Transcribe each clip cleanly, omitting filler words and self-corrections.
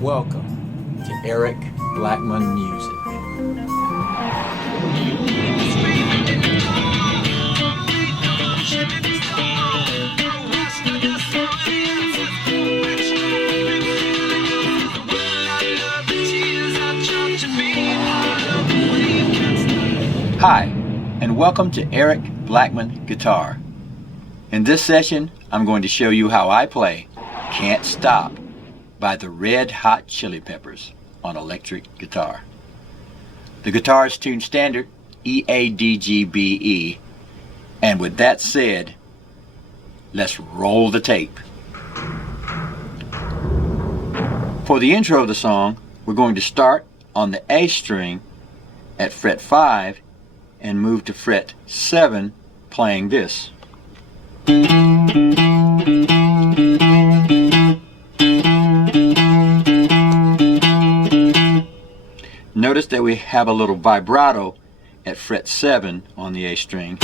Welcome to Eric Blackmon Music. Hi, and welcome to Eric Blackmon Guitar. In this session, I'm going to show you how I play Can't Stop by the Red Hot Chili Peppers on electric guitar. The guitar is tuned standard E-A-D-G-B-E, and with that said, let's roll the tape. For the intro of the song, we're going to start on the A string at fret 5 and move to fret 7 playing this. Notice that we have a little vibrato at fret 7 on the A string,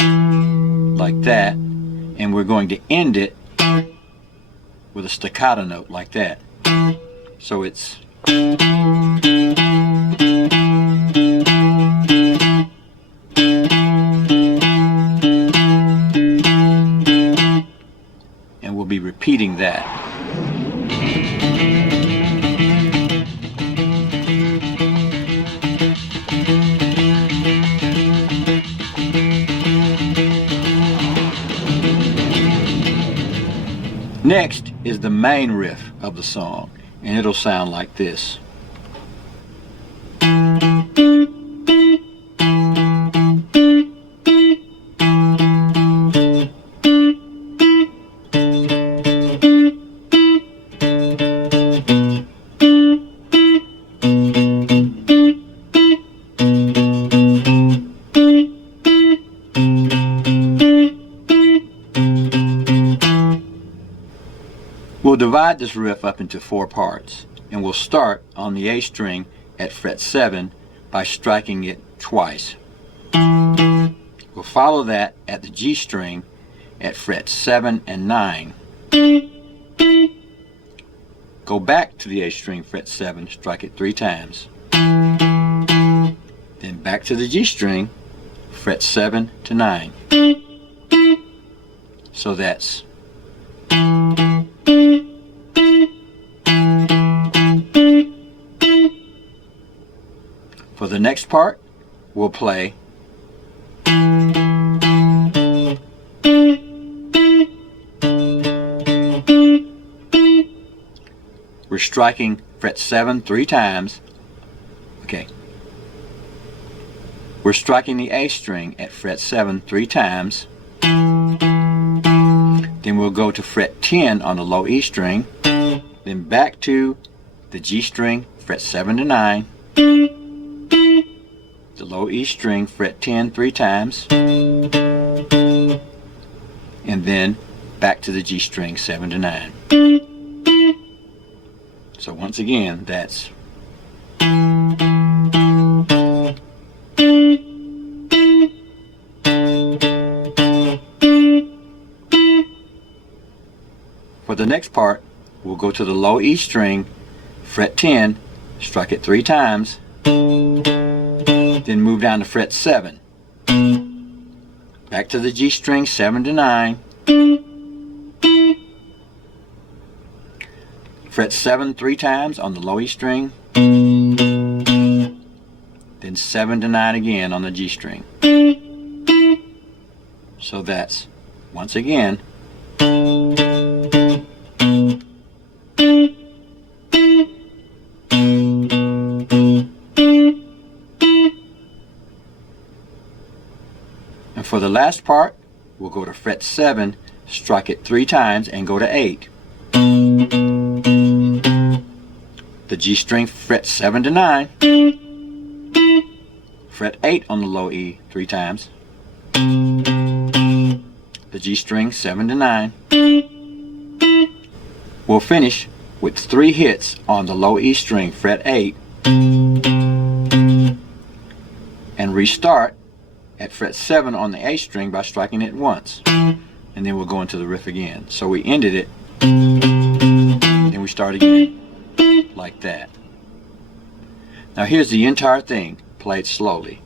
like that, and we're going to end it with a staccato note like that. So it's and we'll be repeating that. Next is the main riff of the song, and it'll sound like this. We'll divide this riff up into 4 parts, and we'll start on the A string at fret 7 by striking it twice. We'll follow that at the G string at frets 7 and 9. Go back to the A string fret 7, strike it 3 times. Then back to the G string, fret 7 to 9. So that's for the next part, we'll play we're striking fret 7 3 times. Okay. We're striking the A string at fret 7 3 times. Then we'll go to fret 10 on the low E string. Then back to the G string, fret 7 to 9. The low E string, fret 10 3 times. And then back to the G string, 7 to 9. So once again, that's for the next part, we'll go to the low E string, fret 10, strike it 3 times, then move down to fret 7. Back to the G string, 7 to 9. Fret 7 3 times on the low E string, then 7 to 9 again on the G string. So that's, once again, and for the last part, we'll go to fret 7, strike it 3 times, and go to 8. The G string, fret 7 to 9. Fret 8 on the low E 3 times. The G string, 7 to 9. We'll finish with 3 hits on the low E string, fret 8, and restart at fret 7 on the A string by striking it once, and then we'll go into the riff again. So we ended it, then we start again, like like that. Now here's the entire thing played slowly.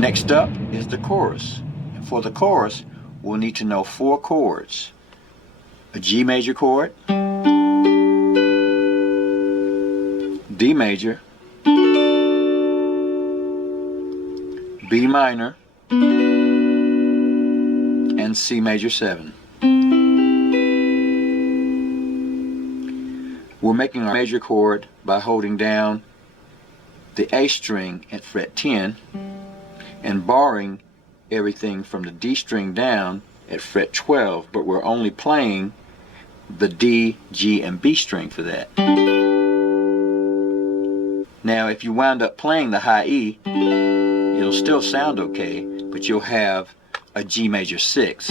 Next up is the chorus. And for the chorus, we'll need to know 4 chords. A G major chord, D major, B minor, and C major 7. We're making our major chord by holding down the A string at fret 10 and barring everything from the D string down at fret 12, but we're only playing the D, G, and B string for that. Now if you wound up playing the high E, it'll still sound okay, but you'll have a G major 6.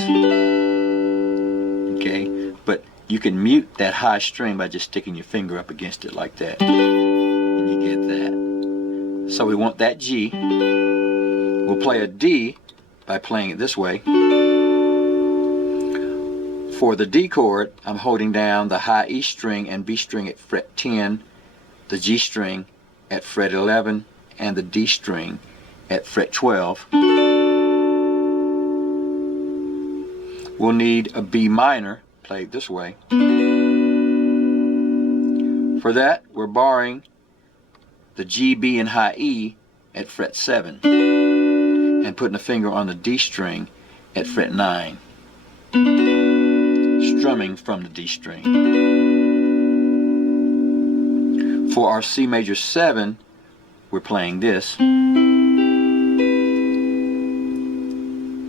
Okay, but you can mute that high string by just sticking your finger up against it like that, and you get that. So we want that G. We'll play a D by playing it this way. For the D chord, I'm holding down the high E string and B string at fret 10, the G string at fret 11, and the D string at fret 12. We'll need a B minor played this way. For that, we're barring the G, B, and high E at fret 7 and putting a finger on the D string at fret 9, strumming from the D string. For our C major 7, we're playing this.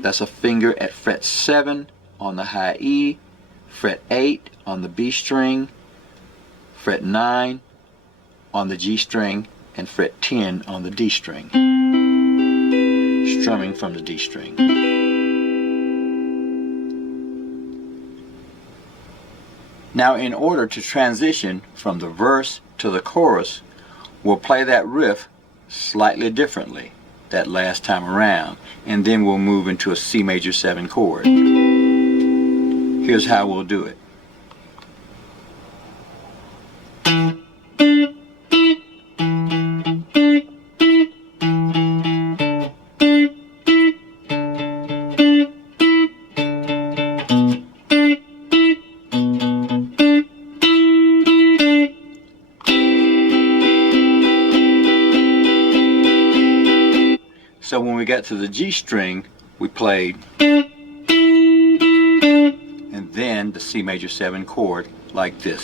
That's a finger at fret 7 on the high E, fret 8 on the B string, fret 9 on the G string, and fret 10 on the D string, strumming from the D string. Now in order to transition from the verse to the chorus, we'll play that riff slightly differently that last time around, and then we'll move into a C major 7 chord. Here's how we'll do it. So when we got to the G string, we played, and then the C major 7 chord like this.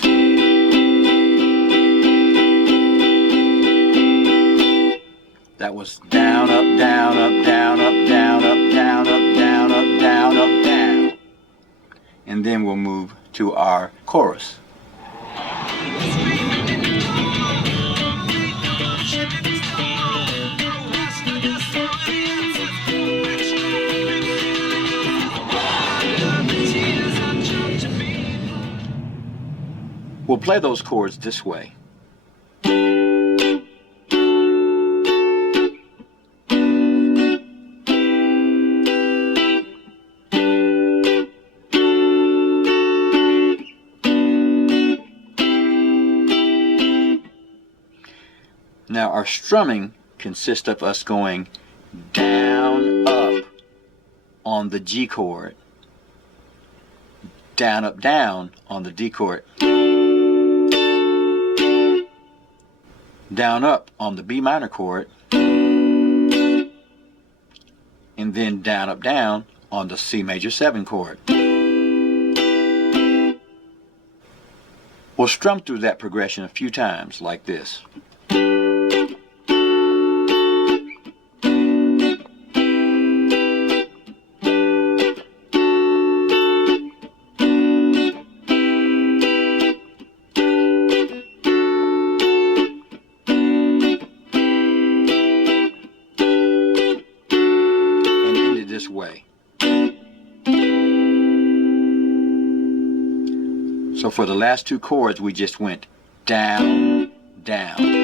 That was down, up, down, up, down, up, down, up, down, up, down, up, down, up, down. And then we'll move to our chorus. We'll play those chords this way. Now our strumming consists of us going down, up on the G chord, down, up, down on the D chord, down, up on the B minor chord, and then down, up, down on the C major 7 chord. We'll strum through that progression a few times like this. This way. So for the last 2 chords we just went down, down.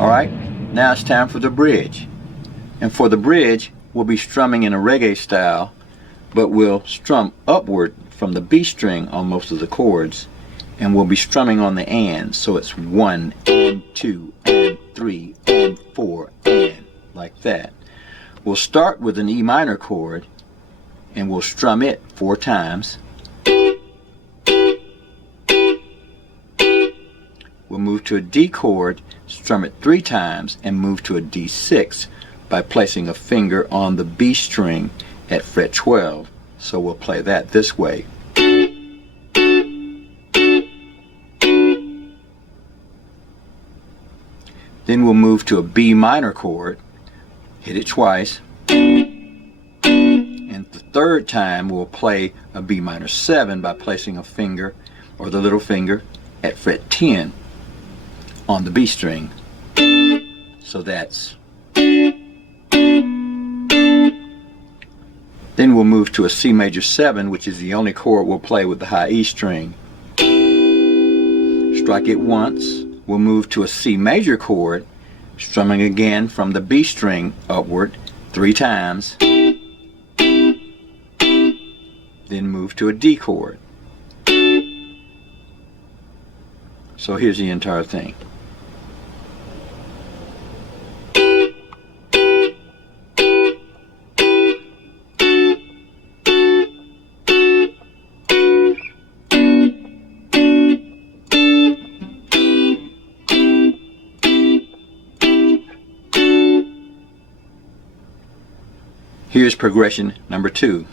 Alright, now it's time for the bridge. And for the bridge, we'll be strumming in a reggae style, but we'll strum upward from the B string on most of the chords, and we'll be strumming on the ands. So it's 1 and 2 and 3 and 4 and like that. We'll start with an E minor chord, and we'll strum it 4 times. We'll move to a D chord, strum it 3 times, and move to a D6 by placing a finger on the B string at fret 12. So we'll play that this way. Then we'll move to a B minor chord, hit it twice, and the 3rd time we'll play a B minor 7 by placing a finger, or the little finger, at fret 10 on the B string. So that's. Then we'll move to a C major 7, which is the only chord we'll play with the high E string. Strike it once. We'll move to a C major chord, strumming again from the B string upward 3 times. Then move to a D chord. So here's the entire thing. Here's progression number 2.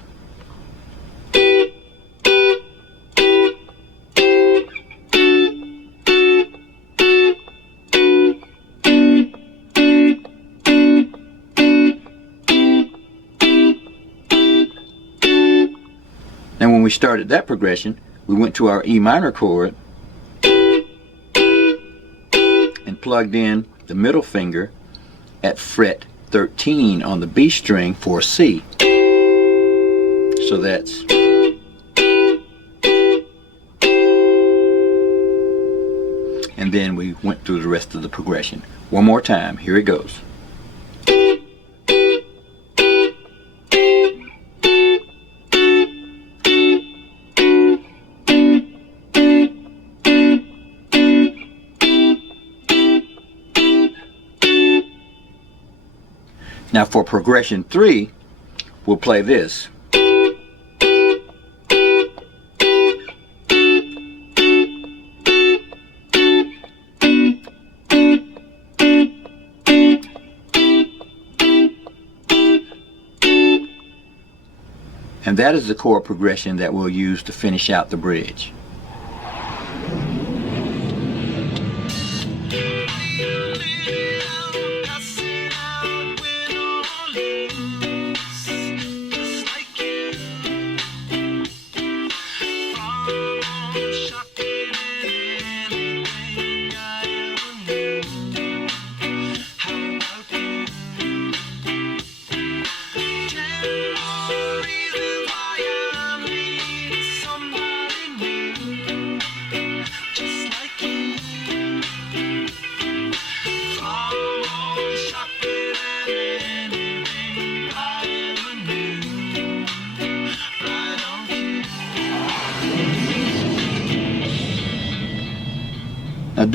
Now when we started that progression, we went to our E minor chord and plugged in the middle finger at fret 13 on the B string for C. So that's. And then we went through the rest of the progression. One more time, here it goes. Now for progression 3, we'll play this. And that is the chord progression that we'll use to finish out the bridge.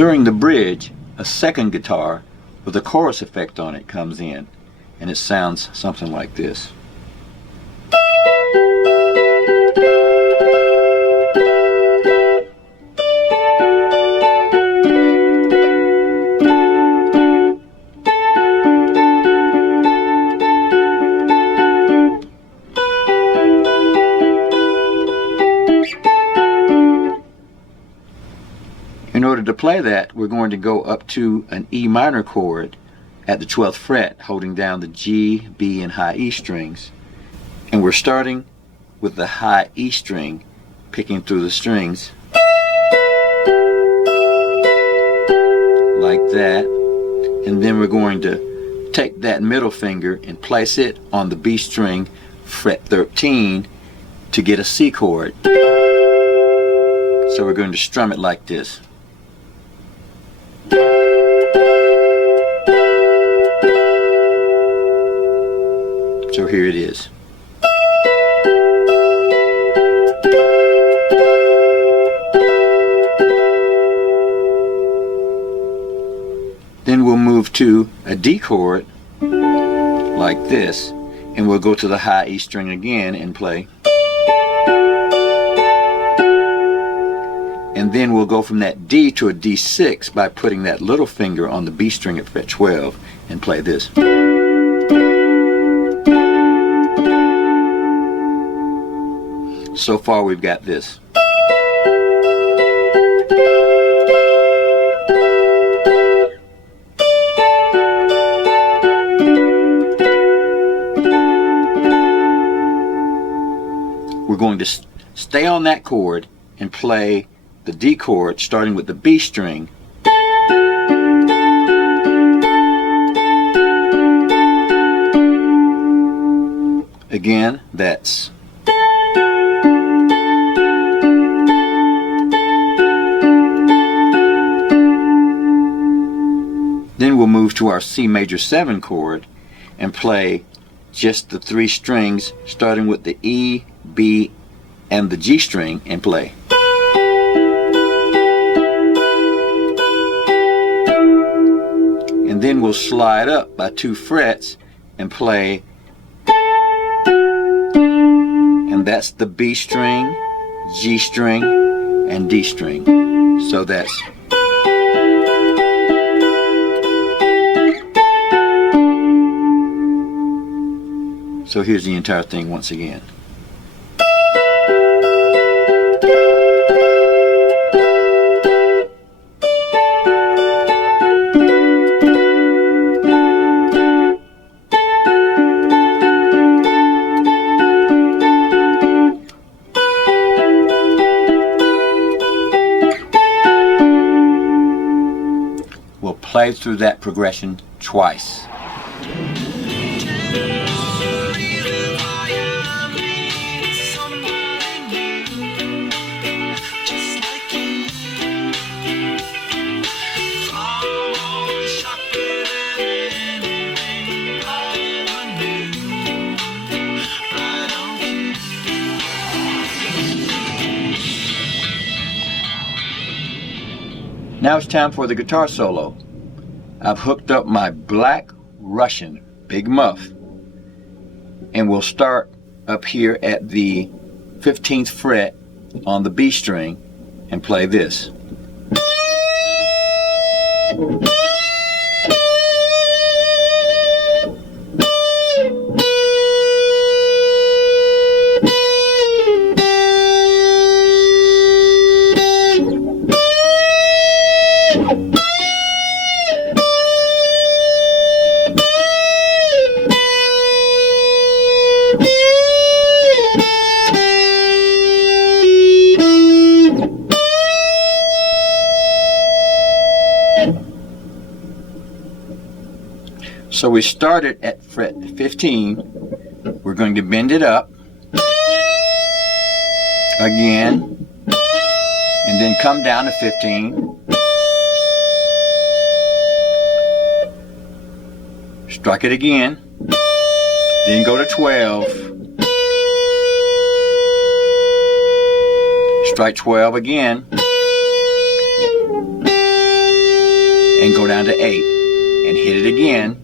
During the bridge, a second guitar with a chorus effect on it comes in, and it sounds something like this. In order to play that, we're going to go up to an E minor chord at the 12th fret, holding down the G, B, and high E strings. And we're starting with the high E string, picking through the strings like that. And then we're going to take that middle finger and place it on the B string, fret 13, to get a C chord. So we're going to strum it like this. So here it is. Then we'll move to a D chord like this, and we'll go to the high E string again and play. And then we'll go from that D to a D6 by putting that little finger on the B string at fret 12 and play this. So far we've got this. We're going to stay on that chord and play the D chord starting with the B string. Again, that's Then we'll move to our C major 7 chord and play just the 3 strings starting with the E, B, and the G string and play. And then we'll slide up by 2 frets and play, and that's the B string, G string, and D string. So that's So here's the entire thing once again. We'll play through that progression twice. Now it's time for the guitar solo. I've hooked up my Black Russian Big Muff, and we'll start up here at the 15th fret on the B string and play this. So we started at fret 15, we're going to bend it up again, and then come down to 15, strike it again, then go to 12, strike 12 again, and go down to 8 and hit it again.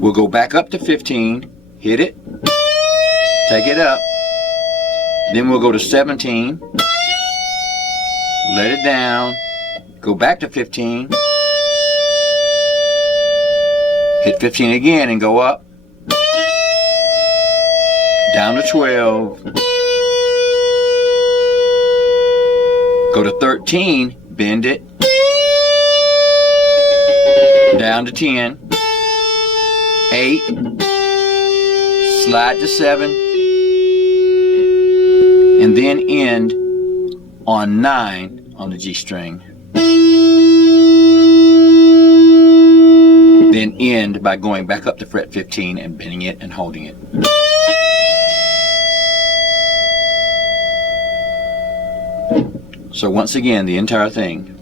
We'll go back up to 15, hit it, take it up, then we'll go to 17, let it down, go back to 15, hit 15 again and go up, down to 12, go to 13, bend it, down to 10, 8, slide to 7, and then end on 9 on the G string. Then end by going back up to fret 15 and bending it and holding it. So once again, the entire thing.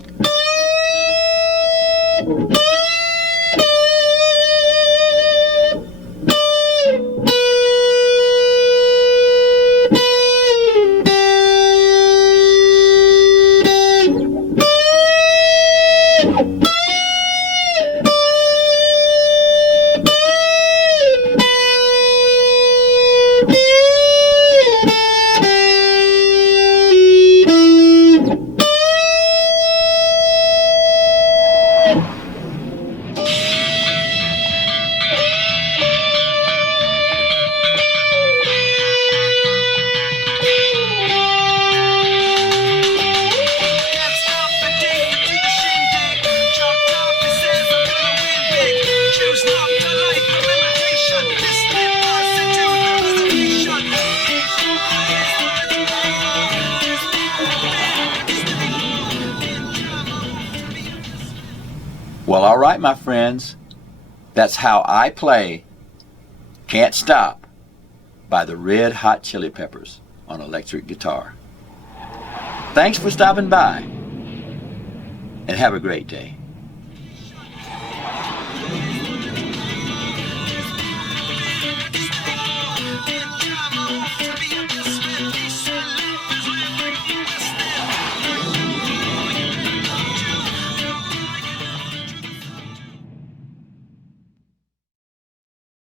Well, all right, my friends, that's how I play Can't Stop by the Red Hot Chili Peppers on electric guitar. Thanks for stopping by, and have a great day.